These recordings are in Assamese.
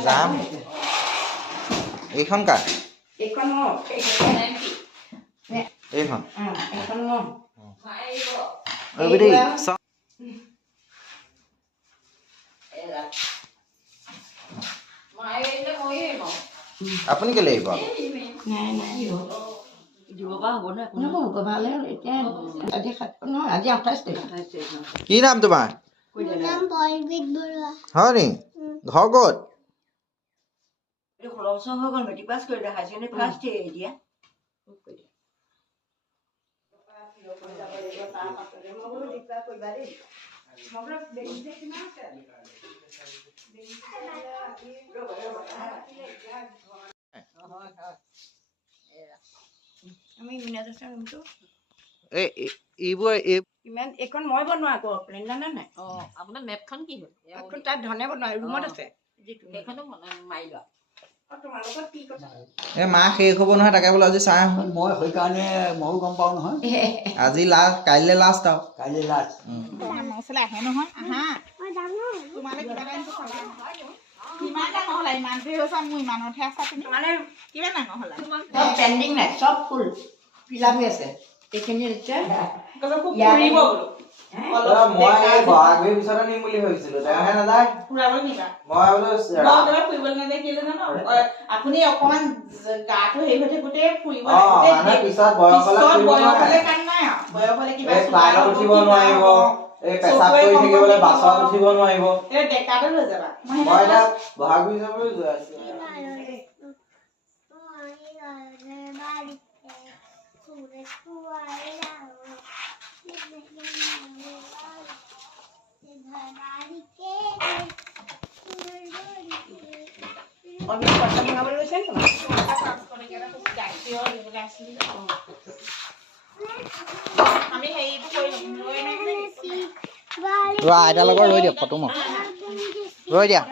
যাম এইখন কাৰ এইখন এইখন আপুনি কেলে আহিব কি নাম তোমাৰ হয় নি ঘৰ ক'ত এইখন মই বনোৱা আকৌ প্লেন জানে নাই আপোনাৰ মেপখন কি হ'ল তাত ধনে বনোৱা ৰুমত আছে সেইখনো মাৰি লোৱা এ মাহ শেষ হ'ব নহয় তাকে বোলো আজি চাই মই সেইকাৰণে ময়ো গম পাওঁ নহয় আজি লাষ্ট কাইলৈ লাষ্ট আৰু কাইলৈ লাষ্ট আহে নহয় আহা তোমালে কিবা কিমান ডাঙৰ হ'লা ইমানটোৱে হৈছে মোৰ ইমানতহে আছা তুমি মানে কিমান ডাঙৰ হ'লা পেণ্ডিং নাই চব ফুল ফিল আপ হৈ আছে এইখিনি ফুৰিব বোলো মই বহাগ বিহুৰ পিছতে নিম বুলি ভাবিছিলো তেনেহে নাযায় ফুৰাবলৈ নিবা মই বোলো ফুৰিবলৈ নাযায় কেলে জানো আপুনি অকমান গাটো হেৰি হৈ থাকোতে ফুৰিব পিছত বয়স হলে কাম নাই আৰু বয়স হলে কিবা ফ্লাইটত উঠিব নোৱাৰিব এই পেচাব কৰি থাকিবলৈ বাছত উঠিব নোৱাৰিব ডেকাটো লৈ যাবা মই এতিয়া বহাগ বিহু যাবলৈ গৈ আছো আইতাৰ লগত ৰৈ দিয়ক ফটো মই ৰৈ দিয়া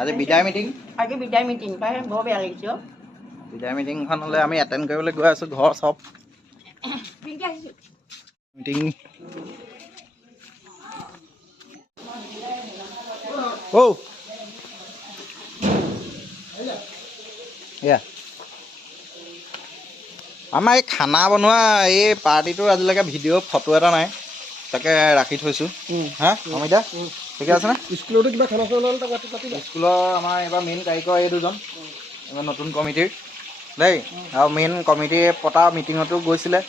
আজি বিদায় মিটিং পাই বৰ বেয়া লাগিছে বিদায় মিটিংখন হ'লে আমি এটেণ্ড কৰিবলৈ গৈ আছোঁ ঘৰ চব মিটিং আমাৰ এই খানা বনোৱা এই পাৰ্টিটোৰ আজিলৈকে ভিডিঅ' ফটো এটা নাই তাকে ৰাখি থৈছোঁ হা অমিতা ঠিকে আছে নে স্কুলতো কিবা খানা চানা স্কুলৰ আমাৰ এইবাৰ মেইন কাৰিকৰ এই দুজন এইবাৰ নতুন কমিটিৰ দেই আৰু মেইন কমিটি পতা মিটিঙতো গৈছিলে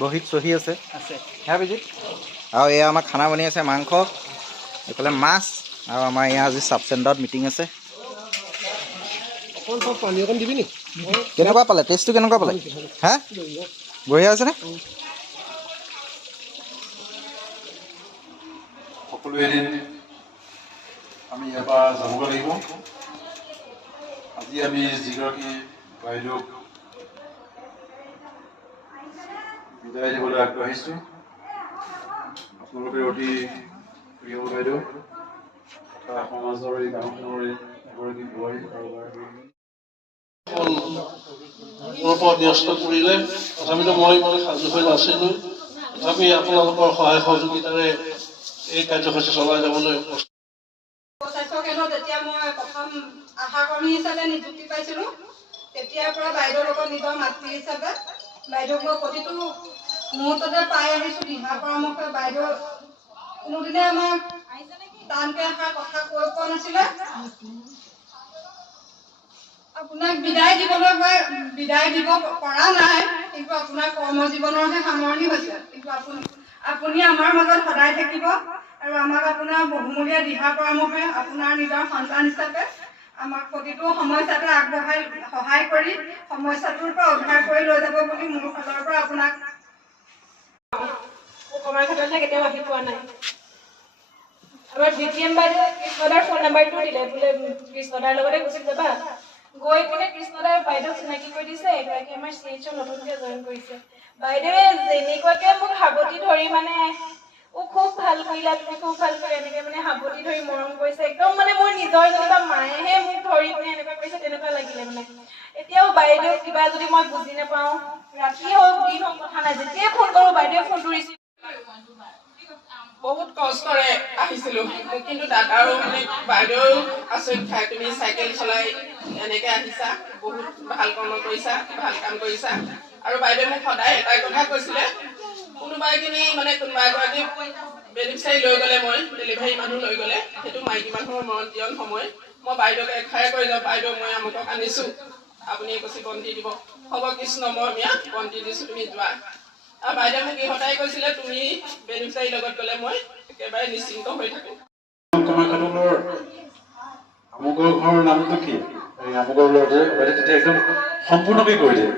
বহীত চহী আছে হা বিজিত আৰু এয়া আমাৰ খানা বনি আছে মাংস এইফালে মাছ আৰু আমাৰ এয়া আজি চাব চেণ্টাৰত মিটিং আছে পানী অকণ দিবি নি কেনেকুৱা পালে টেষ্টটো কেনেকুৱা পালে হা বঢ়িয়া আছেনে সকলো এদিন আমি ইয়াৰ পৰা যাবগৈ লাগিব আজি আমি যিগৰাকী বাইদেউক বিদায় দিবলৈ আগবাঢ়িছোঁ আপোনালোকে অতি প্ৰিয় বাইদেউ তথা সমাজৰ এই গাঁওখনৰে এগৰাকী বোৱাৰী মোৰ ওপৰত ন্যস্ত কৰিলে তথাপিতো মই মানে সাজু হৈ নাছিলোঁ তথাপি আপোনালোকৰ সহায় সহযোগিতাৰে এই কাৰ্যসূচী চলাই যাবলৈ যেতিয়া মই প্ৰথম আশা কৰ্মী হিচাপে নিযুক্তি পাইছিলোঁ তেতিয়াৰ পৰা বাইদেউৰ লগত নিজৰ মাতৃ হিচাপে বাইদেউক মই প্ৰতিটো মুহূৰ্ততে পাই আহিছোঁ দিহা পৰামৰ্শ বাইদেউ কোনোদিনে আমাক টানকৈ এষাৰ কথা কৈ পোৱা নাছিলে আপোনাক বিদায় দিব পৰা নাই, কিন্তু আপোনাৰ কৰ্মজীৱনৰহে সামৰণি হৈছে। কিন্তু আপুনি আমাৰ মাজত সদায় থাকিব আৰু আমাক আপোনাৰ বহুমূলীয়া দিহা পৰামৰ্শে আপোনাৰ নিজৰ সন্তান হিচাপে আমাক প্ৰতিটো সমস্যাতে আগবঢ়াই সহায় কৰি সমস্যাটোৰ পৰা উদ্ধাৰ কৰি লৈ যাব বুলি মোৰ ফালৰ পৰা আপোনাক কমাৰঘাটলৈ কেতিয়াও আহি পোৱা নাই। আমাৰ DTM বাইদেৱে কৃষ্ণদাৰ ফোন নাম্বাৰটো দিলে, বোলে কৃষ্ণদাৰ লগতে গুচি যাবা। গৈ পিনে কৃষ্ণদাৰ বাইদেউক চিনাকি কৰি দিছে, এগৰাকী আমাৰ CHO নতুনকৈ জইন কৰিছে। বাইদেৱে যেনেকুৱাকৈ মোক সাৱটি ধৰি মানে খুব ভাল কৰিলা, তুমি খুব ভাল কৰিলা, এনেকৈ মানে সাৱটি ধৰি মৰম কৰিছে। একদম মানে মোৰ নিজৰ যেনিবা মায়েহে মোক ধৰি পিনে এনেকুৱা কৰিছে, তেনেকুৱা লাগিলে মানে। এতিয়াও বাইদেউ কিবা যদি মই বুজি নাপাওঁ, ৰাতি হওক দিন হওক কথা নাই, যেতিয়াই ফোন কৰোঁ বাইদেউ ফোনটো ৰিচিভ। বহুত কষ্টৰে আহিছিলো, কিন্তু দাদাৰো মানে বাইদেউ আচৰিত খাই, তুমি চাইকেল চলাই এনেকে আহিছা, বহুত ভাল কৰ্ম কৰিছা, ভাল কাম কৰিছা। আৰু বাইদেউ মোক সদায় এটাই কথা কৈছিলে, কোনোবা এগৰাকী বেনিফিচিয়াৰী লৈ গ'লে, মই ডেলিভাৰী মানুহ লৈ গ'লে, সেইটো মাইকী মানুহৰ মৰণ জীৱন সময় মই বাইদেউক এষাৰে কৈ যাওঁ, বাইদেউ মই আমুকক আনিছো, আপুনি কৈছে বন্তি দিব, হ'ব কৃষ্ণ মই বন্তি দিছো, তুমি যোৱা। আৰু বাইদেউ মোক ইহঁতাই কৈছিলে, তুমি বেনিফিচিয়াৰীৰ লগত গ'লে মই একেবাৰে নিশ্চিন্ত হৈ থাকো। কমাৰঘাটৰ আমুকৰ ঘৰৰ নামটো কি? আমুকৰ ল'ৰাটোৱে তেতিয়া একদম সম্পূৰ্ণকৈ কৈ দিয়ে।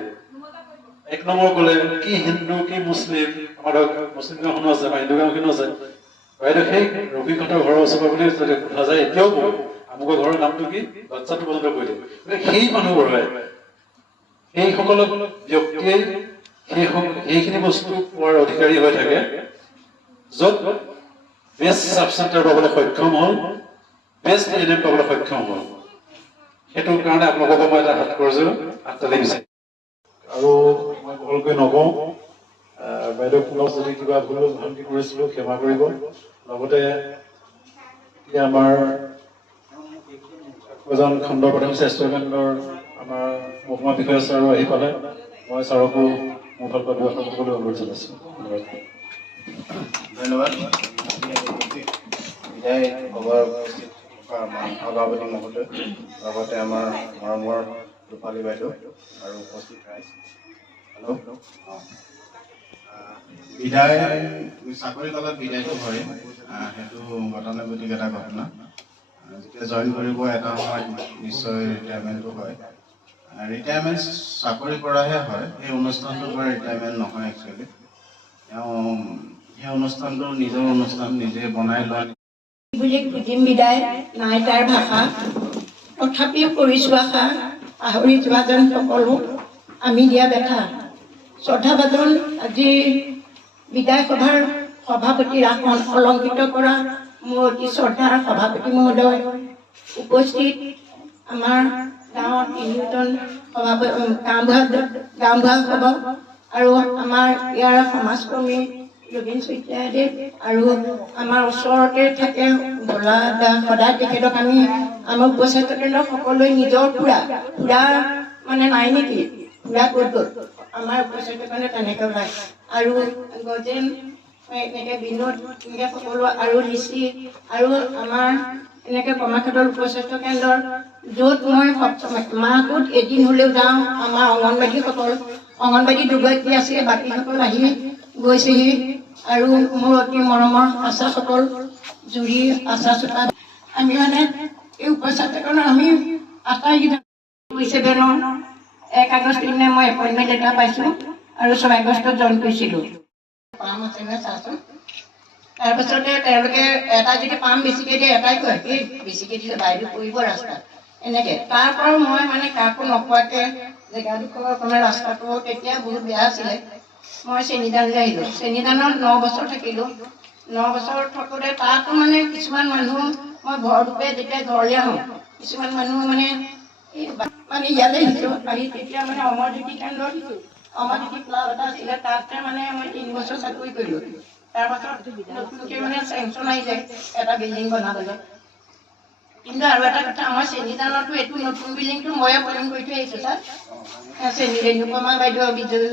1 নম্বৰ ক'লে কি হিন্দু কি মুছলিম, আমাৰ মুছলিম গাঁওখনো আছে, আমাৰ হিন্দু গাঁওখনো আছে। বাইদেউ সেই ৰফিকহঁতৰ ঘৰৰ ওচৰৰ বুলি যদি সোধা যায়, এতিয়াও কওঁ আমুকৰ ঘৰৰ নামটো কি, বাচ্চাটো পৰ্যন্ত কৈ দিয়ে। সেই মানুহবোৰে সেইসকল ব্যক্তিয়ে সেইখিনি বস্তু পোৱাৰ অধিকাৰী হৈ থাকে, য'ত বেষ্ট চাব চেণ্টাৰ পাবলৈ সক্ষম হ'ল, বেষ্ট এডেণ্ট পাবলৈ সক্ষম হ'ল। সেইটোৰ কাৰণে আপোনালোকক মই এটা হাত কৰিছোঁ, হাততালি বিচাৰিম। আৰু মই বহলকৈ নকওঁ, বাইদেউ পুনৰ যদি কিবা ভুল ভ্ৰান্তি কৰিছিলোঁ ক্ষমা কৰিব। লগতে এতিয়া আমাৰ এজন খণ্ড প্ৰধান স্বাস্থ্য কেন্দ্ৰৰ আমাৰ মহকুমা বিষয়া ছাৰো আহি পালে, মই ছাৰকো মোৰ ফালৰ পৰা ব্যৱহাৰ কৰিবলৈ অনুৰোধ জনাইছোঁ। ধন্যবাদ। বিদায় সভাৰ সভাপতি মহোদয়, লগতে আমাৰ মৰমৰ ৰূপালী বাইদেউ আৰু উপস্থিত ৰাইজ। হেল্ল', বিদায় চাকৰি কালত বিদায়টো হয়, সেইটো গতানুগতিক এটা ঘটনা। যেতিয়া জইন কৰিব এটা সময়ত নিশ্চয় ৰিটায়াৰমেণ্টটো হয়। ৰিটায়াৰমেণ্ট চাকৰি কৰাহে হয়, সেই অনুষ্ঠানটো পৰা ৰিটায়াৰমেণ্ট নহয়। একচুৱেলি সেই অনুষ্ঠানটো নিজৰ অনুষ্ঠান নিজে বনাই লোৱা বুলি কৃত্ৰিম বিদায় নাই তাৰ ভাষা, তথাপিও কৰিছোঁ আশা, পাহৰি যোৱা যেন সকলো আমি দিয়া ব্যথা। শ্ৰদ্ধাভাজন আজি বিদায় সভাৰ সভাপতিৰ আসন অলংকৃত কৰা মোৰ অতি শ্ৰদ্ধাৰ সভাপতি মহোদয়, উপস্থিত আমাৰ গাঁৱৰ 3জন গাঁওবুঢ়া হ'ব আৰু আমাৰ ইয়াৰ সমাজকৰ্মী ৰবীন চৈতীয়াদেৱ আৰু আমাৰ ওচৰতে থাকে বলা দা, সদায় তেখেতক আমি আমাৰ উপস্বাস্থ্য কেন্দ্ৰৰ সকলোৱে নিজৰ খুৰা মানে নাই নেকি, খুৰা ক'ত গ'ল, আমাৰ উপস্বাস্থ্য কেন্দ্ৰ তেনেকৈ ওলায়। আৰু গজেন এনেকৈ বিনোদ এনেকৈ সকলো আৰু ঋষি আৰু আমাৰ এনেকৈ কমাৰঘাটৰ উপস্বাস্থ্য কেন্দ্ৰৰ য'ত মই মাহটোত এদিন হ'লেও যাওঁ, আমাৰ অংগনবাদী দুগৰাকী আছে, বাকীসকল আহি গৈছেহি। আৰু মোৰ অতি মৰমৰ আশাসকল, জুৰি আশা চোতা, আমি মানে এই উপস্বাস্থ্যকৰণৰ আমি আটাইকেইটা 1 আগষ্ট দিনা মই এপইণ্টমেণ্ট এটা পাইছোঁ আৰু 6 আগষ্টত জইন কৰিছিলোঁ। পাম আছে নে চাচোন। তাৰপাছতে তেওঁলোকে এটা যদি পাম বেছিকৈ দিয়ে, এটাই কয় এই বেছিকৈ দিছে বাইদেউ পৰিব ৰাস্তাত, এনেকৈ। তাৰ পৰাও মই মানে কাকো নোকোৱাকৈ জেগাডোখৰ অকণমান ৰাস্তাটো তেতিয়া বহুত বেয়া আছিলে, মই চেনিদানলৈ আহিলোঁ। চেনিদানত 9 বছৰ থাকিলোঁ। 9 বছৰ থাকোঁতে তাতো মানে কিছুমান মানুহ, মই ঘৰৰূপে যেতিয়া ঘৰলৈ আহোঁ, কিছুমান মানুহ মানে ইয়ালৈ আহিছোঁ, আহি তেতিয়া মানে অমৰজ্যোতি কেন্দ্ৰত অমৰজ্যোতি ক্লাব এটা আছিলে, তাতে মানে মই 3 বছৰ চাকৰি কৰিলোঁ। তাৰপাছত নতুনকৈ মানে চেংচন আহিলে এটা বিল্ডিং বনাবলৈ। কিন্তু আৰু এটা কথা, আমাৰ চেনিদানতো এইটো নতুন বিল্ডিংটো মই এপইণ্টমেণ্ট কৰি থৈ আহিছোঁ। ছাৰ ৰেণুকমা বাইদেউ, বিজয়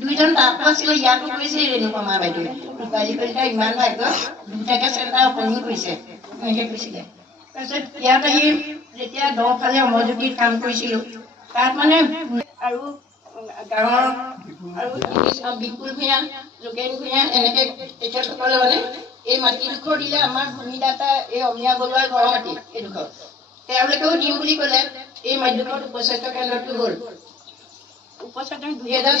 2জন তাতো আছিলে, ইয়াতো কৰিছে ৰেণুকমা বাইদেৱে। ৰূপালী কলিতা ইমান ভাগ্য, 2টাকে চেণ্টাৰ এপইণ্টমেণ্ট কৰিছে, এনেকৈ কৈছিলে। তাৰপিছত ইয়াত আহি যেতিয়া দফালে অমৰজ্যোতিত কাম কৰিছিলোঁ তাত মানে আৰু গাঁৱৰ আৰু বিপুল ভূঞা যোগেন ভূঞা এনেকৈ তেখেতসকলে মানে এই মাটিডোখৰ দিলে আমাৰ ভূমিদাতা এই অমীয়া বৰুৱাৰ ঘৰৰ মাটি এইডোখৰ তেওঁলোকেও দিম বুলি ক'লে। এই মাটিডোখৰত উপস্বাস্থ্য কেন্দ্ৰটো হ'ল উপস্বাস্থ্য 2000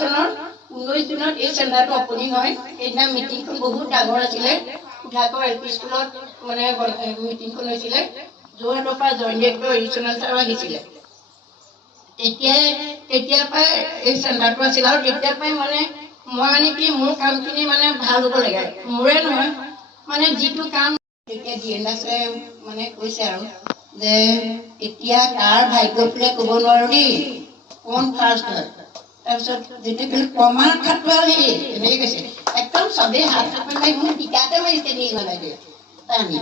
চনৰ 19 জুনত এই চেণ্টাৰটো অপেনিং হয়। সেইদিনা মিটিংখন বহুত ডাঙৰ আছিলে। সুধাকৰ LP স্কুলত মানে মিটিংখন হৈছিলে। যোৰহাটৰ পৰা জইণ্ট ডিৰেক্টৰ ৰিচনাল ছাৰ আহিছিলে। তেতিয়াৰ পৰাই এই চেণ্টাৰটো আছিলে আৰু তেতিয়াৰ পৰাই মানে মই মানে কি মোৰ কামখিনি মানে ভাল হ'ব লাগে। মোৰে নহয় মানে যিটো কাম তেতিয়া ডিএনএছে মানে কৈছে আৰু যে এতিয়া তাৰ ভাগ্য ফুলে ক'ব নোৱাৰো দেই কোন ফাৰ্ষ্ট হয়। তাৰপিছত যেতিয়া কিন্তু প্ৰমাণ খাটো আৰু সেই এনেকৈ কৈছে একদম চবেই হাত মাৰি মোৰ টিকাতে মাৰিছে নিজ বনাই দিয়ে টানি।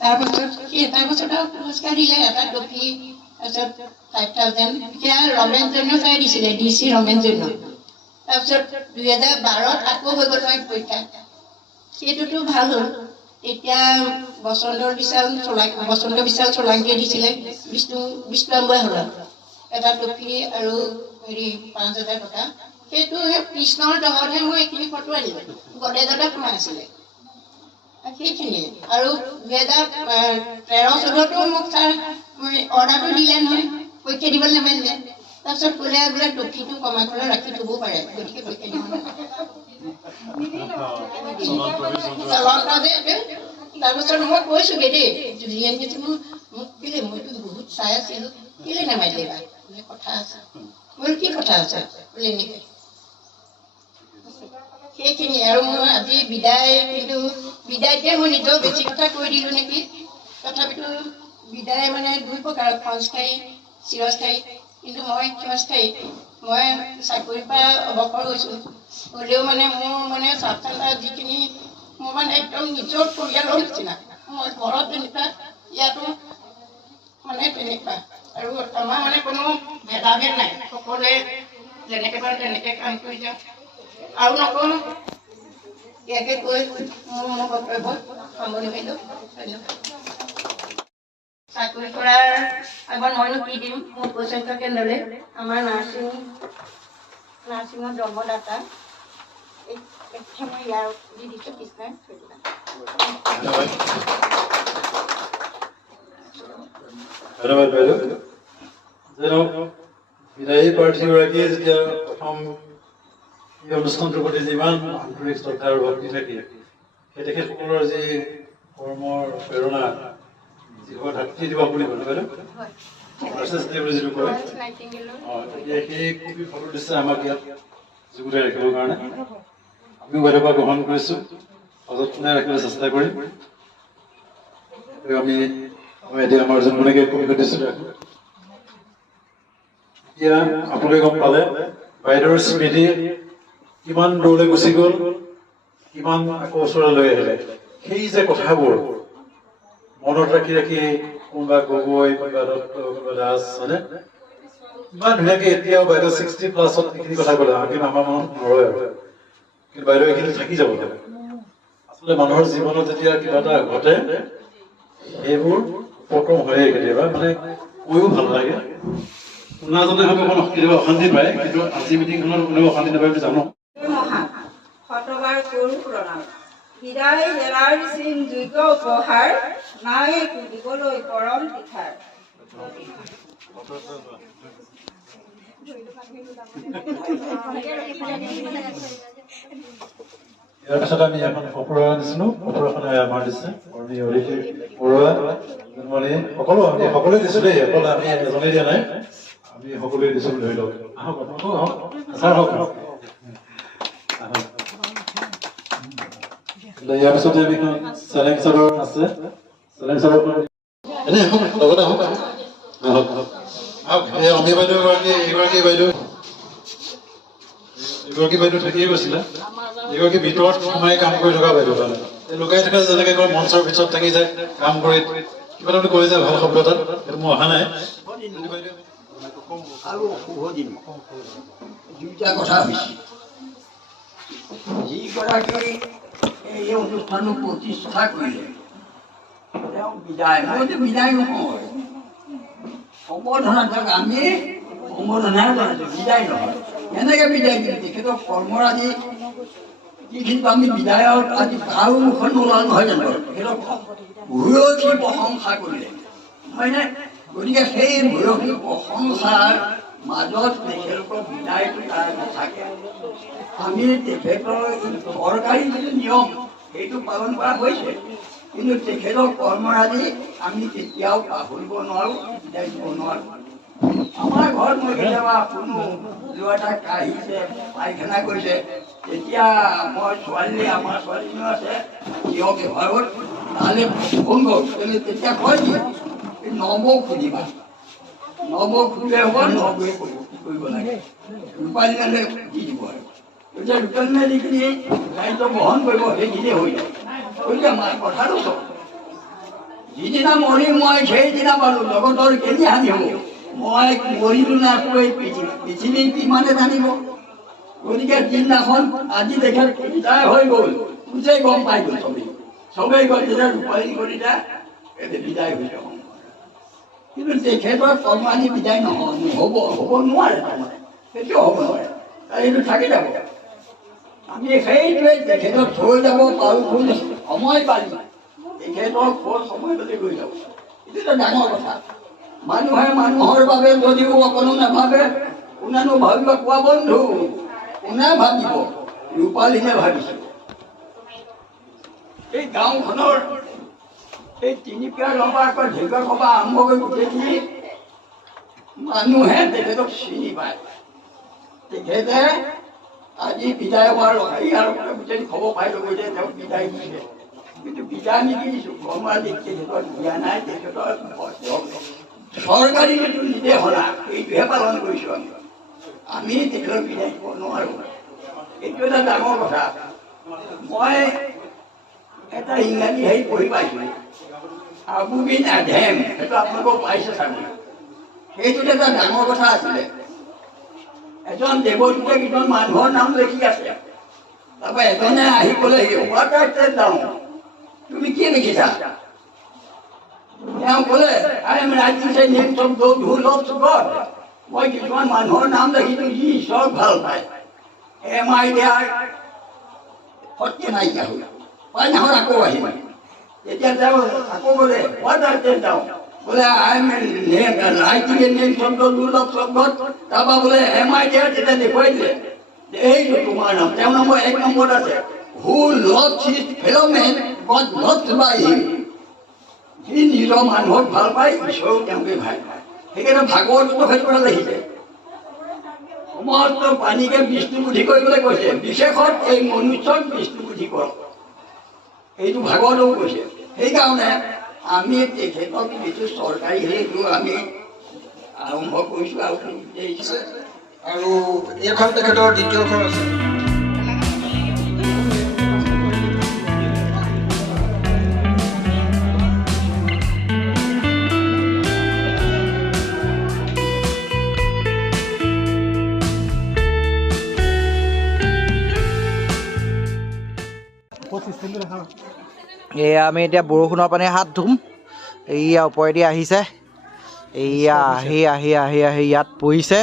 তাৰপাছত আৰু পুৰস্কাৰ দিলে এটা ট্ৰফি তাৰপিছত 5000 এতিয়া ৰমেন জৈন্য চাই দিছিলে DC ৰমেন জৈন্য। তাৰপিছত 2012 আকৌ হৈ গ'ল নহয় পৰীক্ষা সেইটোতো ভাল হ'ল। এতিয়া বসন্ত বিশাল চোলাংকিয়ে দিছিলে বিষ্ণু আম্বুৱাই হ'ল এটা ট্ৰফি আৰু হেৰি 5000 টকা। সেইটো কৃষ্ণৰ দহতহে মই এইখিনি ফটো আনিলোঁ গডেজতে সোমাই আছিলে সেইখিনিয়ে। আৰু 2013-14তো মোক ছাৰ অৰ্ডাৰটো দিলে নহয় পৰীক্ষা দিবলৈ নামাৰিলে। তাৰপিছত ক'লে বোলে ট্ৰফিটো কমাই পেলাই ৰাখি থ'ব পাৰে গতিকে পৰীক্ষা দিব নালাগে। তাৰপিছত মই কৈছোঁগৈ দেই জুলিয়ান যে মোক কেলে মইতো বহুত চাই আছিলোঁ কেলে নামাৰিলে বোলে কথা আছে বোলে কি কথা আছে বোলে এনেকৈ সেইখিনি। আৰু মই আজি কিন্তু বিদায়তে মই নিজেও বেছি কথা কৈ দিলোঁ নেকি। তথাপিতো বিদায় মানে 2 প্ৰকাৰ ক্ষণস্থায়ী চিৰস্থায়ী। কিন্তু মই ক্ষণস্থায়ী মই চাকৰিৰ পৰা অৱসৰ হৈছোঁ হ'লেও মানে মোৰ মানে চাব চেণ্টাৰ যিখিনি মোৰ মানে একদম নিজৰ পৰিয়ালৰ নিচিনা। মই ঘৰত যেনেকুৱা ইয়াতো মানে তেনেকুৱা আৰু আমাৰ মানে কোনো ভেদাভেদ নাই। সকলোৱে যেনেকৈ পাৰে তেনেকৈ কাম কৰি যাওঁ আৰু নকওঁ ইয়াকে কৈ মোৰ বক্তব্য সামৰণি মাৰিলোঁ। ধন্যবাদ। চাকৰি কৰাৰ আগত মইনো কি দিম মোৰ উপস্বাস্থ্য কেন্দ্ৰলৈ আমাৰ নাৰ্ছিঙৰ জন্মদাতা মই ইয়াৰ দি দিছোঁ কৃষ্ণই থৈ দিলা। ধন্যবাদ বাইদেউ। বিদায়ী প্ৰাৰ্থীগৰাকীয়ে যেতিয়া প্ৰথম এই অনুষ্ঠানটোৰ প্ৰতি যিমান আন্তৰিক শ্ৰদ্ধা আৰু ভক্তি থাকে সেই তেখেতসকলৰ যি কৰ্মৰ প্ৰেৰণা যিসকল ধাত্ৰী দিৱস বুলি ক'লে বাইদেউ বুলি যিটো কয় তেতিয়া সেই খুবেই ফটো দিছে আমাক ইয়াত যুগুতাই ৰাখিবৰ কাৰণে। আমিও বাইদেউৰ পৰা গ্ৰহণ কৰিছোঁ সযতনে ৰাখিবলৈ চেষ্টা কৰিম। আমি এতিয়া আমাৰ যোনখনকে কবি দিছোঁ এতিয়া আপোনালোকে গম পালে বাইদেউৰ স্মৃতি কিমান দূৰলৈ গুচি গ'ল কিমান আকৌ ওচৰলৈ লৈ আহিলে। সেই যে কথাবোৰ মনত ৰাখি কোনোবা গগৈ কোনোবা দত্ত কোনোবা দাস হয়নে ইমান ধুনীয়াকৈ এতিয়াও বাইদেউ 60+ এইখিনি কথা ক'লে কিন্তু আমাৰ মনত নৰয় আৰু কিন্তু বাইদেউ এইখিনি থাকি যাব। আচলতে মানুহৰ জীৱনত যেতিয়া কিবা এটা ঘটে সেইবোৰ প্ৰথম হয়ে কেতিয়াবা মানে কৈও ভাল লাগে। শুনাজনে হয়তো কেতিয়াবা অশান্তি পায় কিন্তু আজি মিটিংখনত কোনেও অশান্তি নাপায় বুলি জানো। শতবাৰ কৰো প্ৰণাম। হৃদয় জেলাৰ চিন যোগ্য উপহাৰ নাৱে দিবলৈ পৰম তীখাৰ। ইয়াৰ পিছত আমি এখন পপুৰা দিছিলোঁ পপুৰাখনে আমাৰ দিছে অভিষেক বৰুৱা সকলোৱে দিছোঁ দেই অকল আমি এজনে দিয়া নাই আমি সকলোৱে দিছোঁ বুলি ধৰি লওক। আহক ছাৰ হওক। ইয়াৰ পিছতে আমি চেলেং ছাৰৰ আছে চেলেং ছাৰৰ এনে আহক লগতে আহক আহক আহক এই অমী বাইদেউ এইগৰাকী বাইদেউ থাকিয়ে গৈছিলে। এগৰাকী ভিতৰত সোমাই কাম কৰি থকা বাইদেউ কাৰণে লুকাই থকা যেনেকৈ কয় মঞ্চৰ ভিতৰত থাকি যায় কাম কৰি কিবা এটা কৰি যায় ভাল শব্দ এটাত সেইটো মই অহা নাই। আৰু শুভ দিন দুইটা কথা হৈছে যিগৰাকী এই অনুষ্ঠানটো প্ৰতিষ্ঠা কৰিলে তেওঁ বিদায় মইতো বিদায় নহয় সম্বৰ্ধনা যাক আমি সম্বৰ্ধনাহে জনাইছোঁ বিদায় নহয় এনেকৈ বিদায় দিম তেখেতক কৰ্মৰাজি যিখিনি আমি বিদায়ত আজি কাৰো মুখত নোলাল নহয় জানো তেখেতক ভূয়সী প্ৰশংসা কৰিলে হয়নে গতিকে সেই ভূয়সী প্ৰশংসাৰ মাজত তেখেতৰ বিদায়টো তাৰ নাথাকে আমি তেখেতৰ চৰকাৰী যিটো নিয়ম সেইটো পালন কৰা হৈছে কিন্তু তেখেতৰ কৰ্মৰাজি আমি কেতিয়াও পাহৰিব নোৱাৰোঁ বিদায় দিব নোৱাৰোঁ আমাৰ ঘৰত মই কেতিয়াবা কোনো ল'ৰা এটা কাঢ়িছে পায়খানা কৰিছে তেতিয়া মই ছোৱালী আমাৰ ছোৱালীজনীও আছে কিয় ব্যৱহাৰত তালৈ ফোন কৰোঁ তেতিয়া কয় কি নবৌ সুধিবা নবৌ সুধিলে হ'ব নবৌৱে কৰিব লাগে ৰূপালীনালে দি দিব আৰু এতিয়া ৰূপালীনা যিখিনি দায়িত্ব বহন কৰিব সেইখিনি হৈ যায় গতিকে আমাৰ কথাটো চব যিদিনা মৰিম মই সেইদিনা পালোঁ জগতৰ কেনি হানি হ'ব মই মৰিলোঁ নাকৈ পৃথিৱী কিমানে জানিব গতিকে যিদিনাখন আজি তেখেত বিদায় হৈ গ'ল গোটেই গম পাই গ'ল চবেই গ'ল যেতিয়া ৰূপালী কলিতা বিদায় হৈ যাব কিন্তু তেখেতৰ কৰ্মানি বিদায় হ'ব নোৱাৰে তাৰমানে সেইটো হ'ব নোৱাৰে এইটো থাকি যাব আমি সেইটোৱে তেখেতক থৈ যাব পাৰোঁ কোন সময় পালি তেখেতক ক'ত সময় পালি গৈ যাব এইটো এটা ডাঙৰ কথা মানুহে মানুহৰ বাবে যদিও অকণো নাভাবে কোনেনো ভাবিব কোৱা বন্ধু কোনে ভাবিব ৰূপালীনে ভাবিছে এই গাঁওখনৰ এই তিনিপীয়া ৰবা আকৌ ঢেকা সভা আৰম্ভ কৰি গোটেইখিনি মানুহে তেখেতক চিনি পায় তেখেতে আজি বিদায় হোৱাৰ আৰু গোটেই খবৰ পাই ল'ব যে তেওঁক বিদায় দিছে কিন্তু বিদায় নিদিছোঁ কৰ্মৰাজি তেখেতক দিয়া নাই তেখেতৰ চৰকাৰী যিটো নিৰ্দেশনা সেইটোহে পালন কৰিছোঁ আমি তেখেতক বিদায় দিব নোৱাৰোঁ এইটো এটা ডাঙৰ কথা মই এটা ইংৰাজী হেৰি পঢ়ি পাইছোঁ আবুবিন আধেম সেইটো আপোনালোকক পাইছে চাগে সেইটোত এটা ডাঙৰ কথা আছিলে এজন দেৱদূতে কিছুমান মানুহৰ নাম লিখি আছে তাৰপৰা এজনে আহি ক'লেহি হোৱাট আৰ টেক ডাউন তুমি কি লিখিছা তেওঁ ক'লে I am writing the names of those who loves God মই কিছুমান মানুহৰ নাম লিখিছোঁ যি ঈশ্বৰক ভাল পায় আই দেয়াৰ সত্য নাইকিয়া হ'ল পাই নহয় আকৌ আহিব তেতিয়া তেওঁ আকৌ ক'লে হোৱাট আৰ টেক ডাউন বোলে I am writing the names of those who loves God তাৰপৰা বোলে আই দেয়াৰ তেতিয়া দেখুৱাই দিলে এইটো তোমাৰ নাম তেওঁৰ নম্বৰ 1 নম্বৰত আছে who loves his fellow men God loves by him সি নিজৰ মানুহক ভাল পায় ঈশ্বৰক তেওঁকে ভাল পায় সেইকাৰণে ভাগৱতটো সেইটো কথা লিখিছে সমস্ত প্ৰাণীকে বিষ্ণুবুদ্ধি কৰিবলৈ কৈছে বিশেষত এই মনুষ্যক বিষ্ণুবুদ্ধি কৰক এইটো ভাগৱতেও কৈছে সেইকাৰণে আমি তেখেতক যিটো চৰকাৰী সেইটো আমি আৰম্ভ কৰিছোঁ আৰু এইখন তেখেতৰ দ্বিতীয় ঘৰ আছে এয়া আমি এতিয়া বৰষুণৰ পানী হাত ধুম এইয়া ওপৰেদি আহিছে এইয়া আহি আহি আহি আহি ইয়াত পৰিছে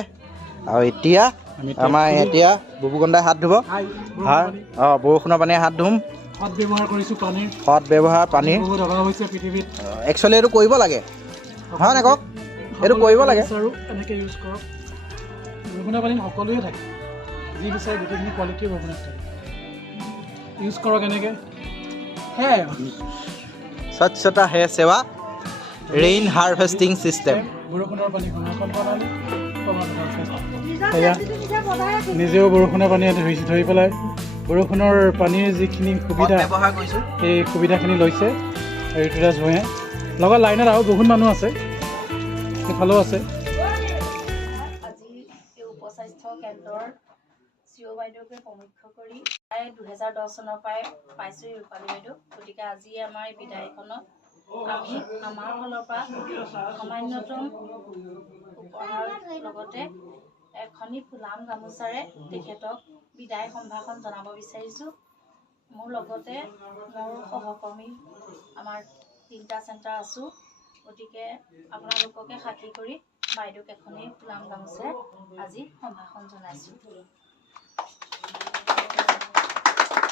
আৰু এতিয়া আমাৰ এতিয়া বুবুকন্দাই হাত ধুব বৰষুণৰ পানী হাত ধুম সৎ ব্যৱহাৰ কৰিছোঁ পানীৰ সৎ ব্যৱহাৰ পানীৰ বহুত অভাৱ হৈছে পৃথিৱীত একচুৱেলি এইটো কৰিব লাগে হয় নাই কওক এইটো কৰিব লাগে আৰু এনেকৈ ইউজ কৰক বৰষুণৰ পানীত সকলোৱে থাকে যি বিচাৰে গোটেইখিনি কোৱালিটিৰ বৰষুণত থাকে ইউজ কৰক এনেকৈ সেয়াই স্বচ্ছতা হে সেৱা ৰেইন হাৰ্ভেষ্টিং চিষ্টেম বৰষুণৰ পানী সংৰক্ষণ প্ৰণালী নিজেও বৰষুণৰ পানী ধৰি পেলাই বৰষুণৰ পানীৰ যিখিনি সুবিধা সেই সুবিধাখিনি লৈছে ঋতুৰাজ ভূঞাই লগত লাইনত আৰু বহুত মানুহ আছে সেইফালেও আছে আজি এই উপস্বাস্থ্য কেন্দ্ৰৰ চিঅ' বাইদেউকে সমীক্ষা কৰি প্ৰায় 2010 চনৰ পৰাই পাইছোঁ ৰূপালী বাইদেউ গতিকে আজি আমাৰ এই বিদায়খনত আমি আমাৰ ফালৰ পৰা সামান্যতম উপহাৰ লগতে এখনি ফুলাম গামোচাৰে তেখেতক বিদায় সম্ভাষণ জনাব বিচাৰিছোঁ মোৰ লগতে মোৰ সহকৰ্মী আমাৰ 3টা চেণ্টাৰ আছোঁ। গতিকে আপোনালোককে সাক্ষী কৰি বাইদেউক এখনেই ফুলাম গামোচাৰে আজি সম্ভাষণ জনাইছোঁ।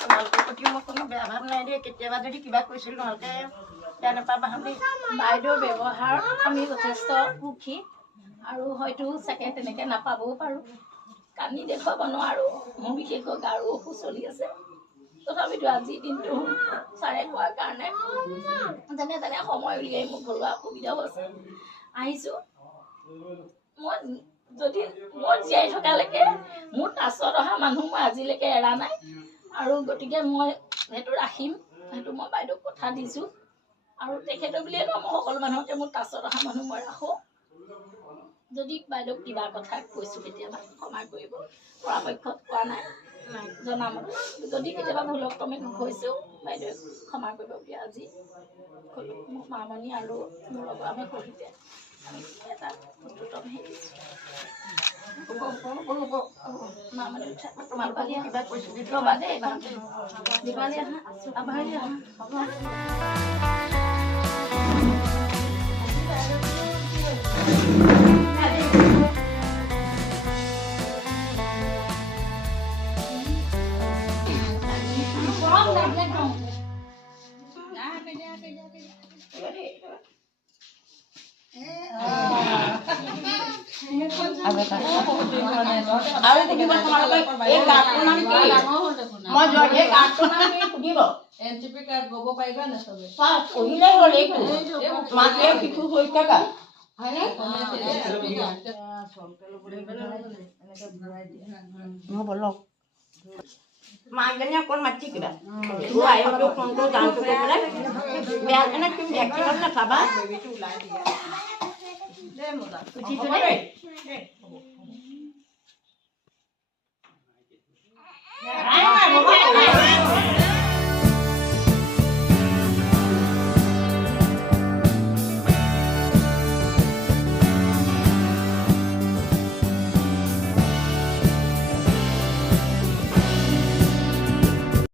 তোমালোকৰ প্ৰতি মই কোনো বেয়া ভাৱ নাই দেই। কেতিয়াবা যদি কিবা কৈছিলোঁ তোমালোকে বেয়া নাপাবা দেই। বাইদেউৰ ব্যৱহাৰ আমি যথেষ্ট সুখী আৰু হয়তো চাগে তেনেকৈ নাপাবও পাৰোঁ। কান্দি দেখুৱাব নোৱাৰোঁ, মোৰ বিশেষকৈ গাৰো অসুখ চলি আছে। তথাপিতো আজিৰ দিনটো ছাৰে কোৱাৰ কাৰণে যেনে তেনে সময় উলিয়াই মোৰ ঘৰুৱা অসুবিধাও আছে আহিছোঁ। মই যদি মই জীয়াই থকালৈকে মোৰ টাচত অহা মানুহ মই আজিলৈকে এৰা নাই আৰু গতিকে মই সেইটো ৰাখিম, সেইটো মই বাইদেউক কথা দিছোঁ। আৰু তেখেতৰ বুলিয়ে নহয়, মই সকলো মানুহকে মোৰ টাচত অহা মানুহ মই ৰাখোঁ। যদি বাইদেউক কিবা কথা কৈছোঁ কেতিয়াবা ক্ষমা কৰিব, পৰাপক্ষত কোৱা নাই জনাম। যদি কেতিয়াবা ভুলক্ৰমে কৈছোঁ বাইদেউ ক্ষমা কৰিব বুলি আজি মোৰ মামনি আৰু মোৰ লগত আমি সহিতে আমি এটা পুত্ৰতম শিকিছোঁ। মামনি উঠা তোমালোকে কিবা কৈছোঁ ৰ'বা দেই, দীপালি আহা, আভাৰি আহা, হ'ব। আৰু সুধিব তোমালোকে এই কাৰ্ডটোৰ নাম কি? মই যোৱা এই কাৰ্ডটোৰ নাম কি সুধিব। এনটিপি কাৰ্ড ক'ব পাৰিবা নে চবে? পঢ়িলেই হ'ল এইটো মাতৃ শিশু সুৰক্ষা কাৰ্ড হয়নে? হ'ব লওক। মাকজনী অকণ মাতি কিবা আয়োগটো ফোনটো জানটো কৰি পেলাই বেয়া কাৰণে তুমি ভেকচিনত নাচাবা। উঠিছোঁ দেই।